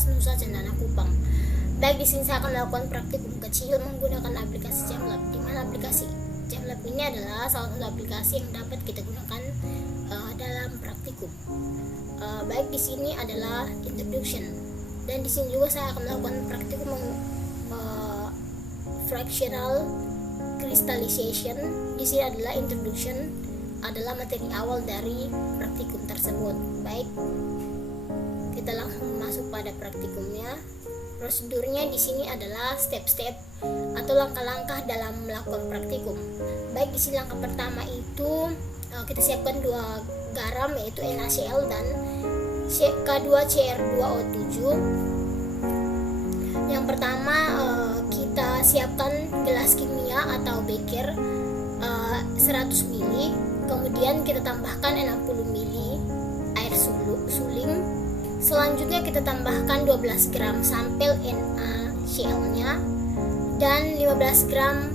Universitas Nusa Cendana Kupang. Baik, di sini saya akan melakukan praktikum kecil menggunakan aplikasi Jamlab. Di mana aplikasi Jamlab ini adalah salah satu aplikasi yang dapat kita gunakan dalam praktikum. Baik, di sini adalah introduction, dan di sini juga saya akan melakukan praktikum fractional crystallization. Di sini adalah introduction, adalah materi awal dari praktikum tersebut. Baik, kita langsung masuk pada praktikumnya. Prosedurnya di sini adalah step-step atau langkah-langkah dalam melakukan praktikum. Baik, di sini langkah pertama itu kita siapkan 2 garam yaitu NaCl dan K2Cr2O7. Yang pertama kita siapkan gelas kimia atau beker 100 ml, kemudian kita tambahkan 60 ml air suling. Selanjutnya kita tambahkan 12 gram sampel NaCl-nya dan 15 gram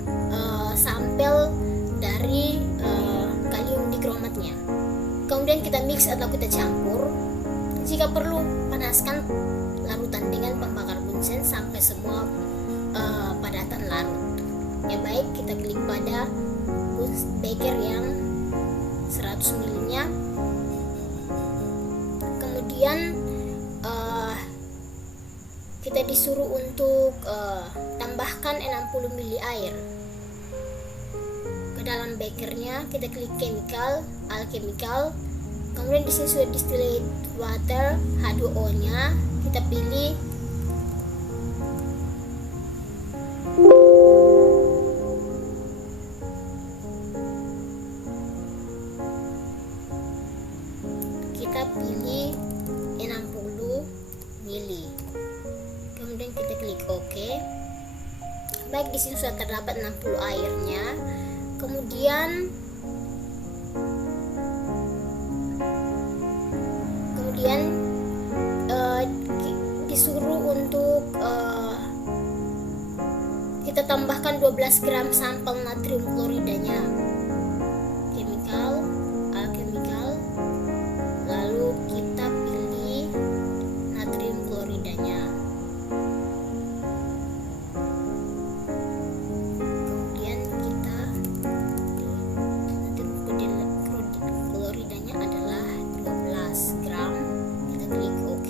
sampel dari kalium dikromatnya. Kemudian kita mix atau kita campur. Jika perlu, panaskan larutan dengan pembakar bunsen sampai semua padatan larut. Ya baik, kita klik pada beker yang 100 ml nya. Kemudian kita disuruh untuk tambahkan 60 ml air ke dalam bekernya. Kita klik chemical, alchemical. Kemudian di sini sudah distilled water H2O nya, kita pilih. Kita pilih 60 ml. Kemudian kita klik OK. Baik, di sini sudah terdapat 60 airnya. Kemudian disuruh untuk kita tambahkan 12 gram sampel natrium kloridanya. Chemical, alchemical, lalu kita pilih natrium kloridanya. Kemudian kita natrium kloridanya adalah 12 gram. Kita klik OK.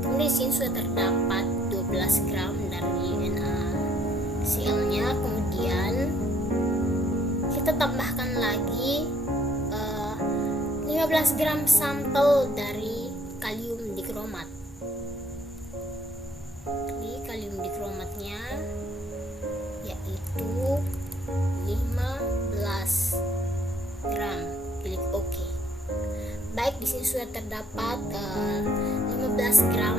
Kemudian di sini sudah terdapat 12 gram dari NaCl-nya. Kemudian kita tambahkan lagi 15 gram sampel dari kalium dikromat. Ini kalium dikromatnya yaitu 15 gram. Klik OK. Baik, di sini sudah terdapat 15 gram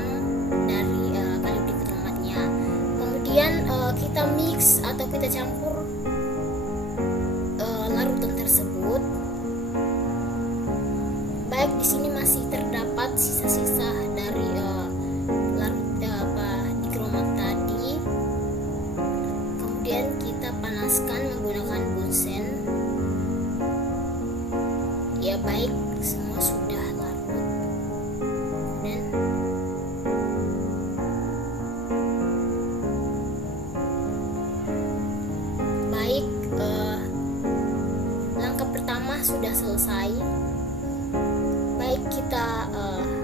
dari kalium dikromatnya. Kemudian kita mix atau kita campur larutan tersebut. Baik, di sini masih terdapat sisa-sisa dari larut dikromat tadi. Kemudian kita panaskan menggunakan bunsen. Ya baik, semua sudah larut. Dan baik, langkah pertama sudah selesai. Baik, kita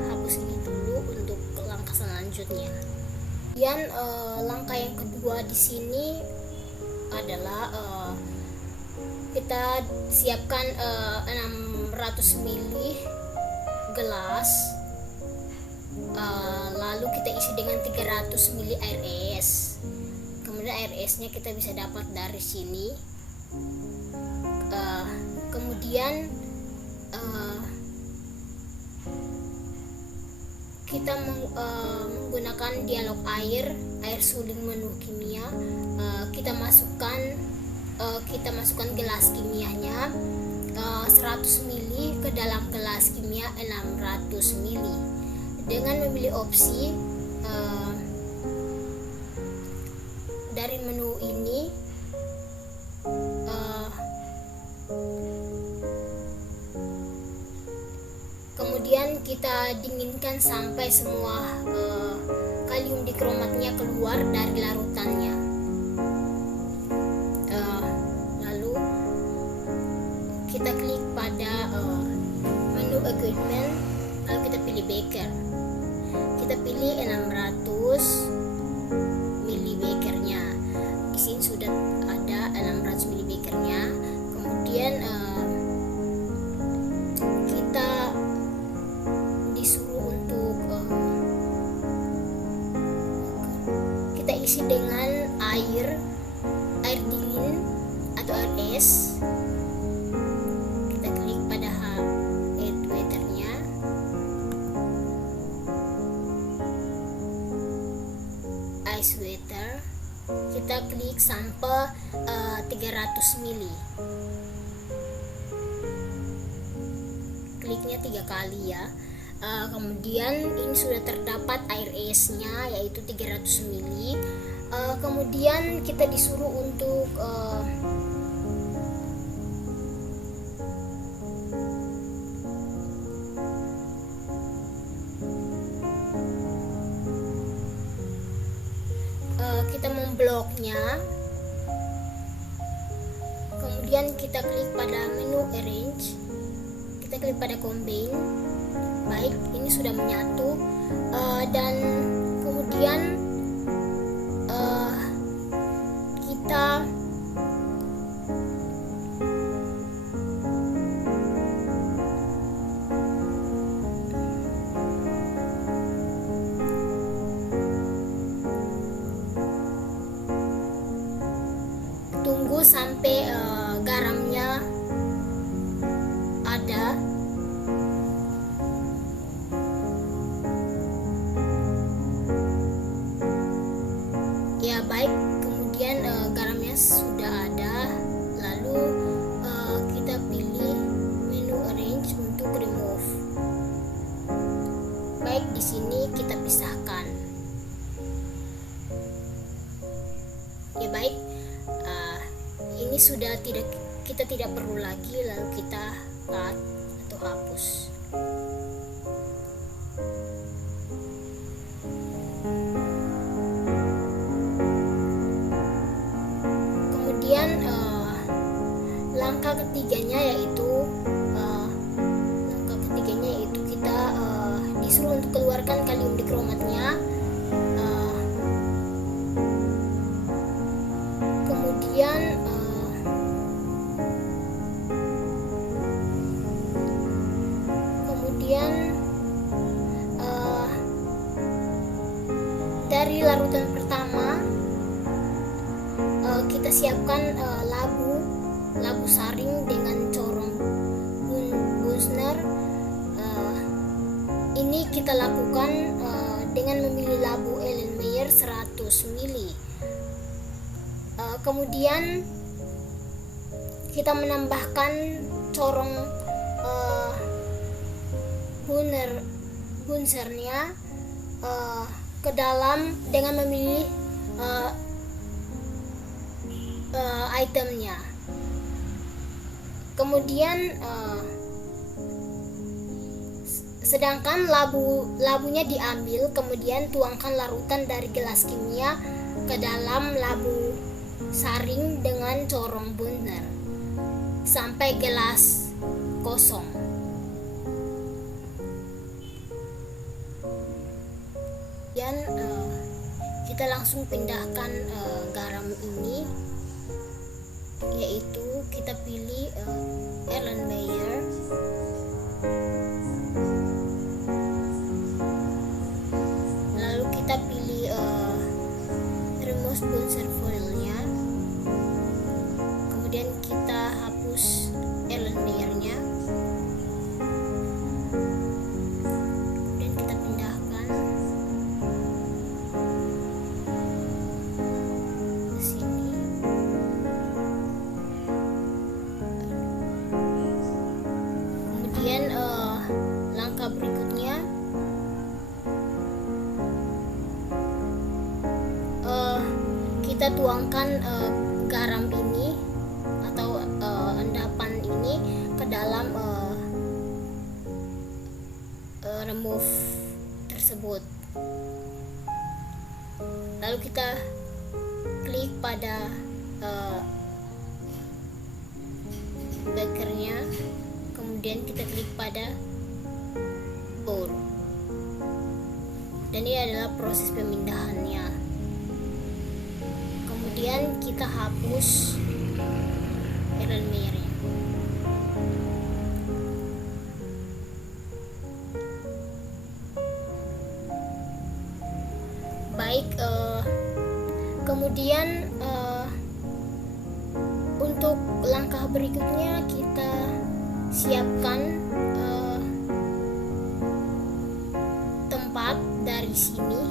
hapus ini dulu untuk langkah selanjutnya. Kemudian langkah yang kedua di sini adalah kita siapkan 600 ml gelas, lalu kita isi dengan 300 ml air es. Kemudian air esnya kita bisa dapat dari sini. Kemudian kita menggunakan dialog air suling menu kimia. Kita masukkan gelas kimianya 100 ml ke dalam gelas kimia 600 ml dengan memilih opsi dari menu ini. Kemudian kita dinginkan sampai semua kalium dikromatnya keluar dari larutannya. Lalu kita klik pada menu equipment, lalu kita pilih beker. Kita pilih 600 ml bekernya. Di sini sudah ada 600 ml bekernya. Kemudian kita disuruh untuk kita isi dengan air dingin atau air es. Kita klik pada waternya. Ice water. Kita klik sampai 300 ml. Kliknya 3 kali ya. Kemudian ini sudah terdapat air esnya yaitu 300 ml. Kemudian kita disuruh untuk kita membloknya. Kemudian kita klik pada menu arrange, kita klik pada combine. Baik, ini sudah menyatu. Dan kemudian kita tunggu sampai garamnya ada. Ya baik, kemudian garamnya sudah ada. Lalu kita pilih menu arrange untuk remove. Baik, di sini kita pisahkan. Ya baik, ini sudah kita tidak perlu lagi, lalu kita cut atau hapus. Kemudian langkah ketiganya yaitu kita disuruh untuk keluarkan kalium dikromatnya. Kemudian dari larutan pertama kita siapkan labu saring dengan corong Bunsen. Ini kita lakukan dengan memilih labu Erlenmeyer 100 ml. Kemudian kita menambahkan corong Bunsennya ke dalam dengan memilih itemnya. Kemudian sedangkan labunya diambil, kemudian tuangkan larutan dari gelas kimia ke dalam labu saring dengan corong Bunsen sampai gelas kosong. Dan kita langsung pindahkan garam ini, yaitu kita pilih Erlenmeyer. Lalu kita pilih remove Bunsen foilnya. Kemudian kita hapus Erlenmeyernya. Kemudian kita pindahkan ke sini. Kemudian langkah berikutnya kita tuangkan garam ini atau endapan ini ke dalam remove tersebut. Lalu kita klik pada bakernya, kemudian kita klik pada bold, dan ini adalah proses pemindahannya. Kemudian kita hapus Erlen Meyer. Baik, kemudian untuk langkah berikutnya kita siapkan tempat dari sini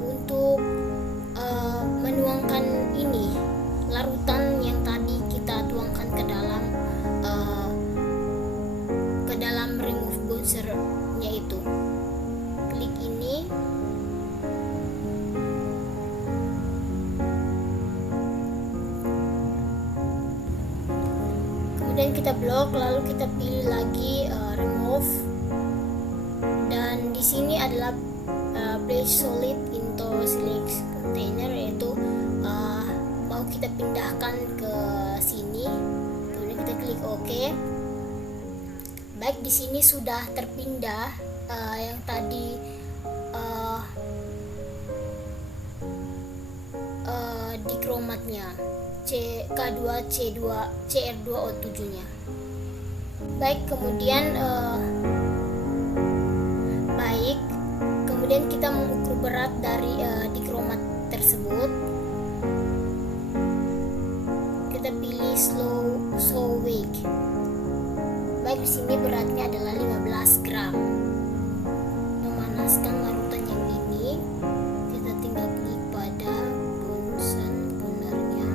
untuk menuangkan ini larutan yang tadi kita tuangkan ke dalam remove bouncer-nya itu. Klik ini. Kemudian kita blok, lalu kita pilih lagi remove, dan di sini adalah place solid into select container, yaitu mau kita pindahkan ke sini. Kemudian kita klik OK. Baik, di sini sudah terpindah yang tadi di kromatnya K2C2 CR2O7 nya. Baik, kemudian kemudian kita mengukur berat dari di kromat tersebut. Kita pilih slow weight. Baik, di sini beratnya adalah 15 gram. Memanaskan larutan yang ini, kita tinggal klik pada bonernya.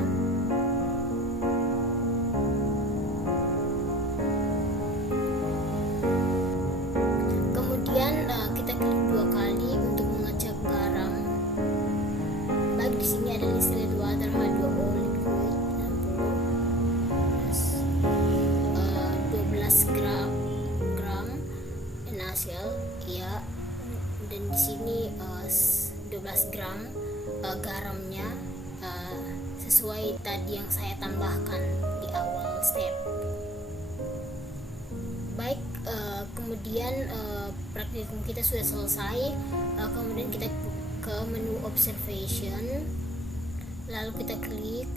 Kemudian kita klik 2 kali untuk mengecek garam. Baik, di sini ada distilled water H2O liquid 12 gram NaCl, ya. Dan di sini 12 gram garamnya sesuai tadi yang saya tambahkan di awal step. Baik, kemudian praktikum kita sudah selesai. Kemudian kita ke menu observation, lalu kita klik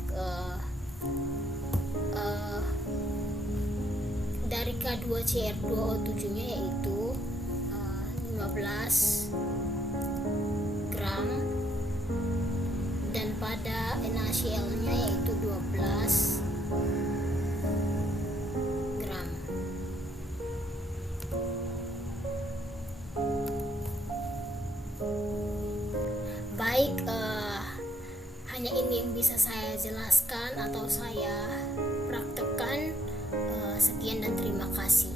dari K2CR2O7 nya, yaitu 15 gram, dan pada NaCl nya yaitu 12 gram. Baik, hanya ini yang bisa saya jelaskan atau saya praktekkan. Sekian dan terima kasih.